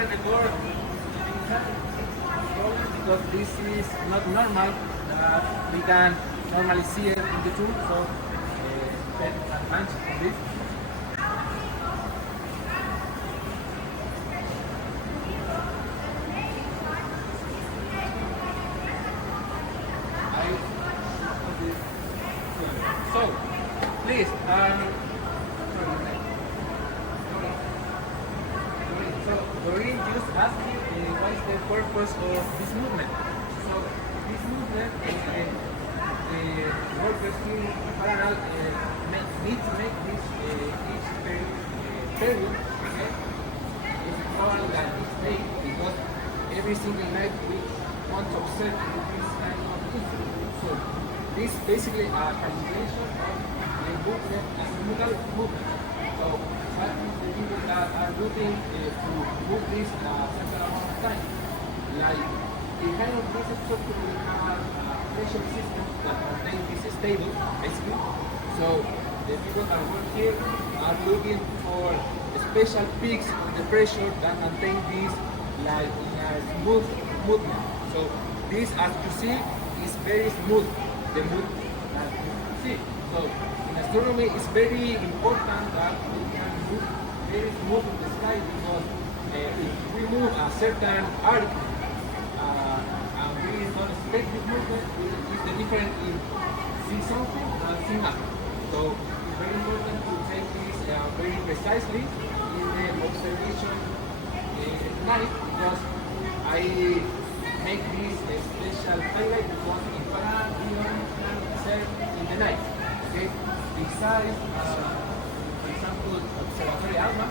can record because this is not normal that we can normally see it in YouTube. So take advantage of this. So, please, so Doreen just asked me what is the purpose of this movement. So, this movement, the workers here in Paranal need to make this each period, okay? It's important that it's made because every single night we want to observe this kind of incident. So, this is basically a calculation of the movement as a single movement. So that means the people that are looking to move this a certain amount of time. Like the kind of this structure will have a pressure system that maintains this stable, basically. So the people that work here are looking for special peaks in the pressure that maintain this like in a smooth movement. So this, as you see, is very smooth. The mood that you see. So in astronomy, it's very important that we can move very smooth in the sky because if we move a certain arc and we don't expect this movement, it's the difference in see something and see nothing. So it's very important to take this very precisely in the observation night because I make this a special highlight because in Parana we only can observe in the night. Okay? Besides, for example, Observatory Alma,